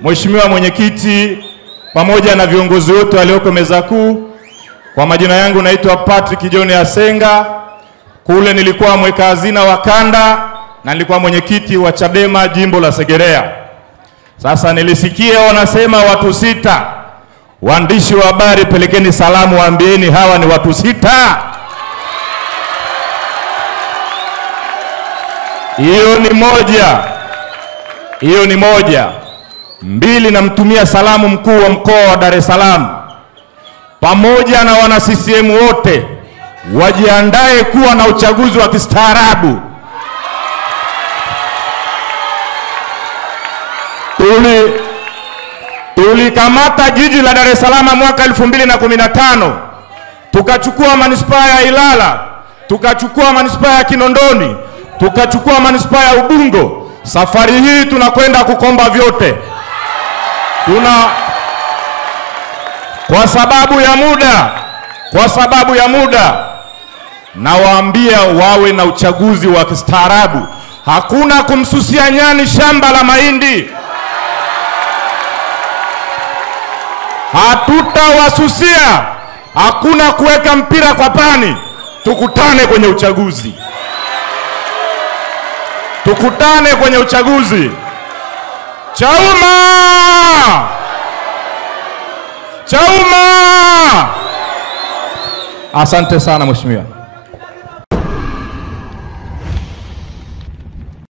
Mheshimiwa Mwenyekiti pamoja na viongozi wote walioko meza kuu, kwa majina yangu naitwa Patrick John Asenga. Kule nilikuwa mweka hazina wa kanda na nilikuwa mwenyekiti wa Chadema jimbo la Segerea. Sasa nilisikia wanasema watu 6. Waandishi wa habari, pelekeni salamu, waambieni hawa ni watu 6. Hiyo ni moja. 2, namtumia salamu mkuu wa mkoa wa Dar es Salaam pamoja na wana CCM wote, wajiandae kuwa na uchaguzi wa kistaarabu. Tulikamata jiji la Dar es Salaam mwaka 2015, tukachukua manispaa ya Ilala, tukachukua manispaa ya Kinondoni, tukachukua manispaa ya Ubungo. Safari hii tunakwenda kukomba vyote. Kwa sababu ya muda nawaambia wawe na uchaguzi wa kistaarabu. Hakuna kumsusia nyani shamba la mahindi. Hatutawasusia. Hakuna kuweka mpira kwa pani. Tukutane kwenye uchaguzi. Chauma! Asante sana mheshimiwa.